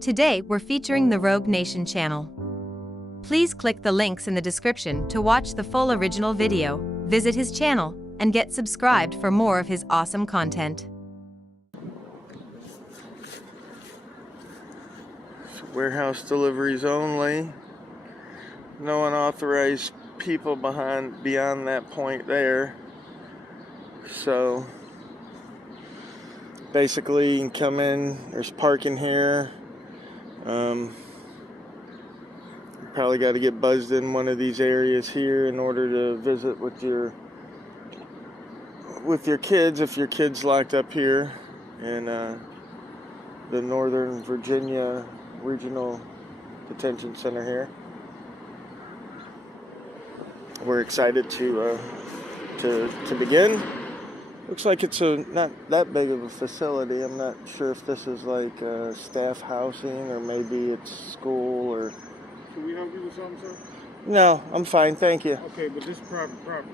Today we're featuring the Rogue Nation channel. Please click the links in the description to watch the full original video, visit his channel, and get subscribed for more of his awesome content. Warehouse deliveries only. No unauthorized people beyond that point there. So basically you can come in, there's parking here. Probably got to get buzzed in one of these areas here in order to visit with your kids, if your kid's locked up here in the Northern Virginia Regional Detention Center here. We're excited to begin. Looks like it's not that big of a facility. I'm not sure if this is like staff housing or maybe it's school or. Can we help you with something, sir? No, I'm fine, thank you. Okay, but this is private property.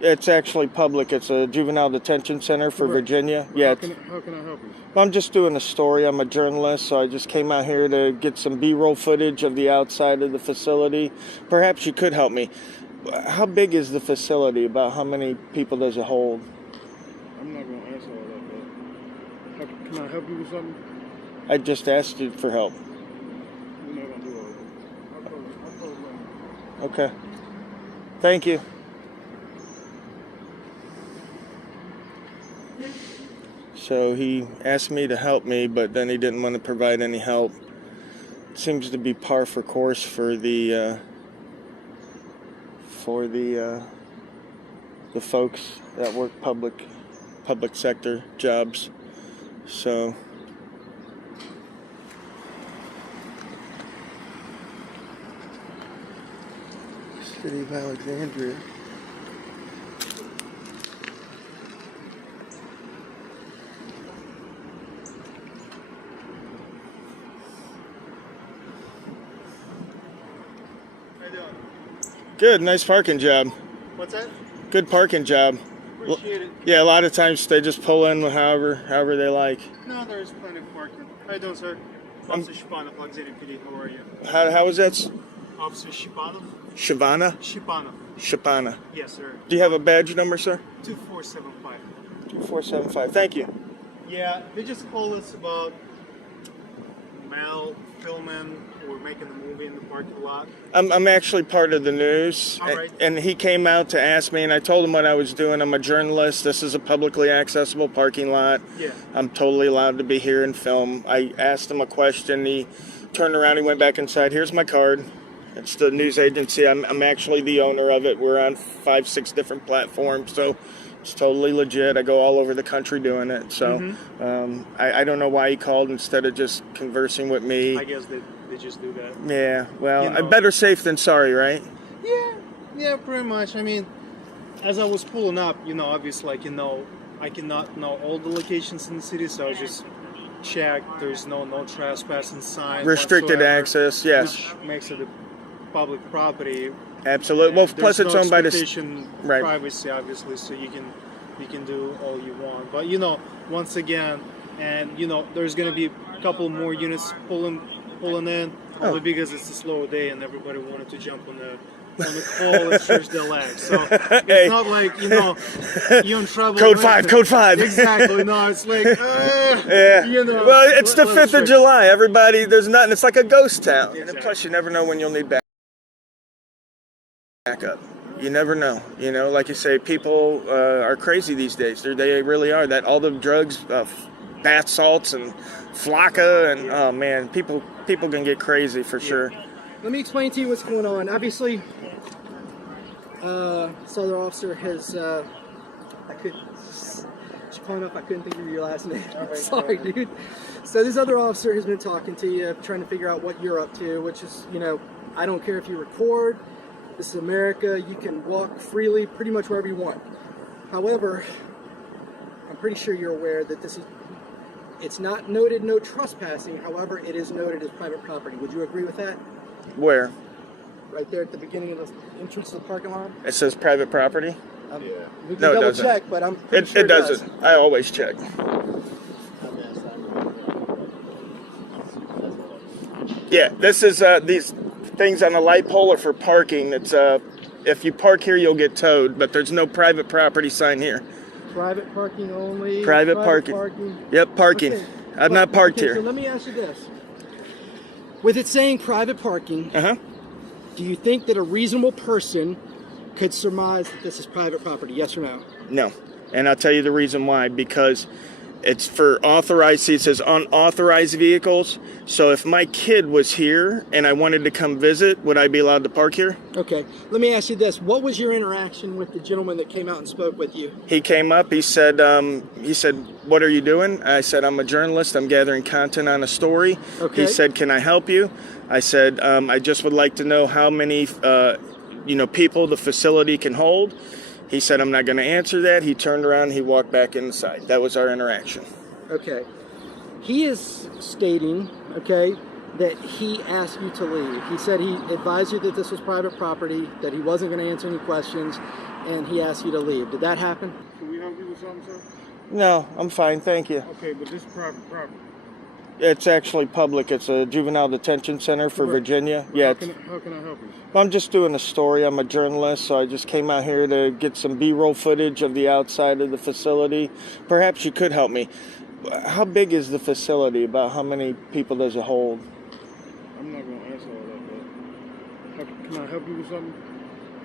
It's actually public. It's a juvenile detention center for Virginia. Well, Yeah. how can I help you? I'm just doing a story. I'm a journalist, so I just came out here to get some B-roll footage of the outside of the facility. Perhaps you could help me. How big is the facility? About how many people does it hold? I'm not going to answer all that, but can I help you with something? I just asked you for help. We're not going to do all that. I'll call you later. Okay. Thank you. So he asked me to help me, but then he didn't want to provide any help. Seems to be par for course for the folks that work public sector jobs. So City of Alexandria. Good, nice parking job. What's that? Good parking job. Appreciate it. Yeah, a lot of times they just pull in however they like. No, there's plenty of parking. How you doing, sir? Officer Shipanov, Alexandria PD. How are you? How is that? Officer Shipanov? Shavana? Shipanov. Shapana. Yes, sir. Do you have a badge number, sir? 2475. 2475. Thank you. Yeah, they just called us about Mel filming or making a movie in the parking lot. I'm actually part of the news, All right. and he came out to ask me, and I told him what I was doing. I'm a journalist. This is a publicly accessible parking lot. Yeah. I'm totally allowed to be here and film. I asked him a question. He turned around. He went back inside. Here's my card. It's the news agency. I'm actually the owner of it. We're on 5-6 different platforms, so it's totally legit. I go all over the country doing it. So I don't know why he called instead of just conversing with me. I guess they just do that. Yeah, well, You know. better safe than sorry, right? Yeah, pretty much. I mean, as I was pulling up, obviously, I cannot know all the locations in the city, so I just checked. There's no trespassing sign. Restricted whatsoever, access, yes. Which makes it a public property. Absolutely. Well, There's plus it's no owned by the expectation right. privacy, obviously, so you can do all you want. But once again, and there's gonna be a couple more units pulling in, only because it's a slow day and everybody wanted to jump on the pole and stretch their legs. So it's not like you're in trouble. Code 5. Exactly. No, it's like Yeah. Well, it's the 5th of July. Everybody, there's nothing. It's like a ghost town. And plus, you never know when you'll need backup. You never know. Like you say, people are crazy these days. They really are. That all the drugs, bath salts and flocka, and oh man, people can get crazy for sure. Let me explain to you what's going on. Obviously, this other officer has, I couldn't think of your last name. Sorry, dude. So this other officer has been talking to you, trying to figure out what you're up to, which is, I don't care if you record. This is America. You can walk freely pretty much wherever you want. However, I'm pretty sure you're aware that it's not noted no trespassing. However, it is noted as private property. Would you agree with that? Where? Right there at the beginning of the entrance to the parking lot. It says private property? We can No, it double doesn't. check, but I'm pretty sure It doesn't. I always check. Yeah, this is these things on the light pole are for parking. It's if you park here, you'll get towed, but there's no private property sign here. Private parking only. Private parking. Yep, parking. Okay. I've not parked So here. let me ask you this: with it saying private parking, do you think that a reasonable person could surmise that this is private property? Yes or no? No, and I'll tell you the reason why. Because it's for authorized. See, it says unauthorized vehicles. So if my kid was here and I wanted to come visit, would I be allowed to park here? Okay. Let me ask you this: what was your interaction with the gentleman that came out and spoke with you? He came up. He said, "What are you doing?" I said, "I'm a journalist. I'm gathering content on a story." Okay. He said, "Can I help you?" I said, "I just would like to know how many, people the facility can hold." He said, "I'm not going to answer that." He turned around and he walked back inside. That was our interaction. Okay. He is stating, okay, that he asked you to leave. He said he advised you that this was private property, that he wasn't going to answer any questions, and he asked you to leave. Did that happen? Can we help you with something, sir? No, I'm fine. Thank you. Okay, but this is private property. It's actually public. It's a juvenile detention center for Virginia. Yeah. How can I help you? I'm just doing a story. I'm a journalist, so I just came out here to get some B-roll footage of the outside of the facility. Perhaps you could help me. How big is the facility? About how many people does it hold? I'm not going to answer all that, but can I help you with something?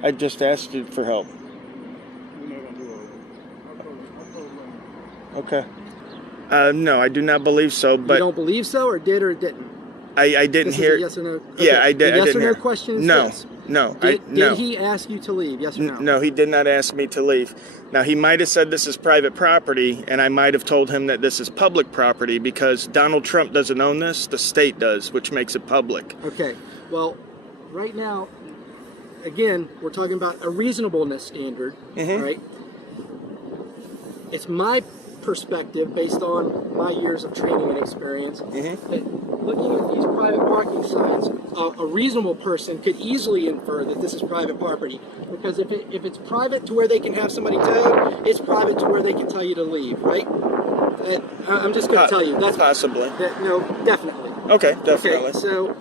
I just asked you for help. We're not going to do all that. I'll call Okay. No, I do not believe so. But you don't believe so, or did or didn't? I didn't hear. Yes or no? Okay. Yeah, I did. The yes I didn't or no hear. question is No, this. no, Did he ask you to leave? Yes or no? No, he did not ask me to leave. Now, he might have said this is private property, and I might have told him that this is public property because Donald Trump doesn't own this. The state does, which makes it public. Okay. Well, right now, again, we're talking about a reasonableness standard, right? It's my perspective, based on my years of training and experience, that looking at these private parking signs, a reasonable person could easily infer that this is private property. Because if it's private to where they can have somebody towed, it's private to where they can tell you to leave, right? I'm just going to tell you. That's possibly. No, definitely. Okay, definitely. Okay, so,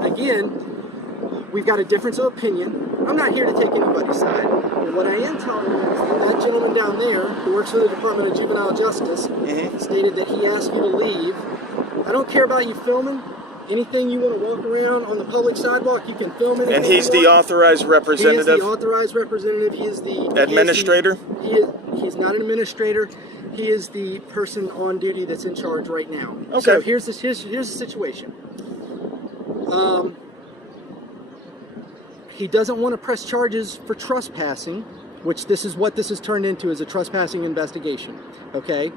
again, we've got a difference of opinion. I'm not here to take anybody's side. But what I am telling you is that gentleman down there, who works for the Department of Juvenile Justice, stated that he asked you to leave. I don't care about you filming. Anything you want to walk around on the public sidewalk, you can film it. And he's the authorized representative? He is the authorized representative. He is the... Administrator? He's not an administrator. He is the person on duty that's in charge right now. Okay. So here's the situation. He doesn't want to press charges for trespassing, which this is what this has turned into, is a trespassing investigation. Okay?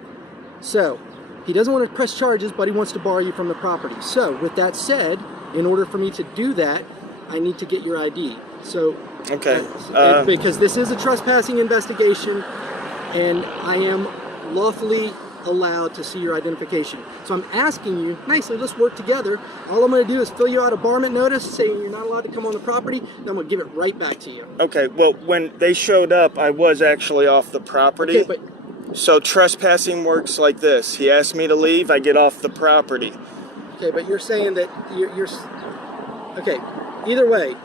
So, he doesn't want to press charges, but he wants to bar you from the property. So, with that said, in order for me to do that, I need to get your ID. So, okay. Because this is a trespassing investigation, and I am lawfully allowed to see your identification. So I'm asking you nicely, let's work together. All I'm going to do is fill you out a barment notice saying you're not allowed to come on the property, then I'm going to give it right back to you. Okay, well, when they showed up, I was actually off the property. Okay, but so trespassing works like this. He asked me to leave, I get off the property. Okay, but you're saying that you're okay, either way,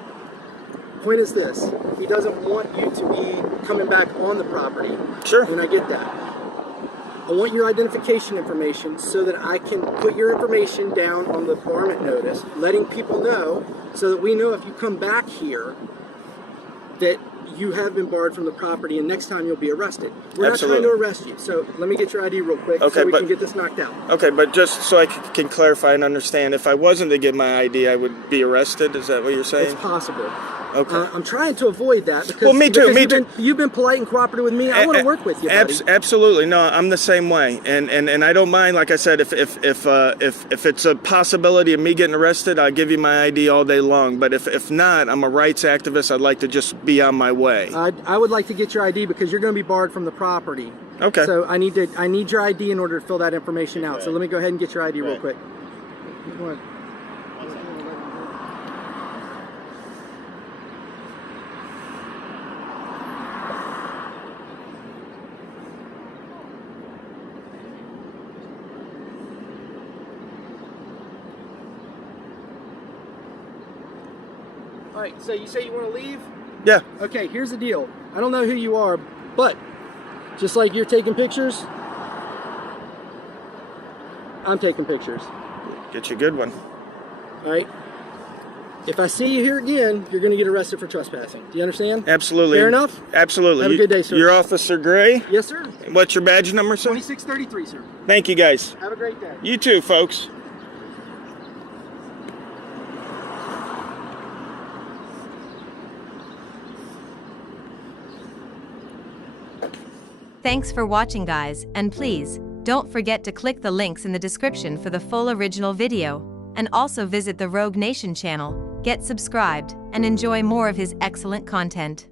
point is this. He doesn't want you to be coming back on the property. Sure. And I get that. I want your identification information so that I can put your information down on the varmint notice, letting people know so that we know if you come back here that you have been barred from the property and next time you'll be arrested. We're Absolutely. not trying to arrest you. So let me get your ID real quick so we can get this knocked out. Okay, but just so I can clarify and understand, if I wasn't to get my ID, I would be arrested? Is that what you're saying? It's possible. Okay. I'm trying to avoid that because, well, me too. You've been polite and cooperative with me. I want to work with you, buddy. Absolutely. No, I'm the same way, and I don't mind. Like I said, if it's a possibility of me getting arrested, I'll give you my ID all day long. But if not, I'm a rights activist. I'd like to just be on my way. I would like to get your ID because you're going to be barred from the property. Okay. So I need your ID in order to fill that information out. So let me go ahead and get your ID real quick. Come on. All right, so you say you want to leave? Yeah. Okay, here's the deal. I don't know who you are, but just like you're taking pictures, I'm taking pictures. Get you a good one. All right? If I see you here again, you're going to get arrested for trespassing. Do you understand? Absolutely. Fair enough? Absolutely. Have a good day, sir. You're Officer Gray? Yes, sir. What's your badge number, sir? 2633, sir. Thank you, guys. Have a great day. You too, folks. Thanks for watching, guys, and please, don't forget to click the links in the description for the full original video, and also visit the Rogue Nation channel, get subscribed, and enjoy more of his excellent content.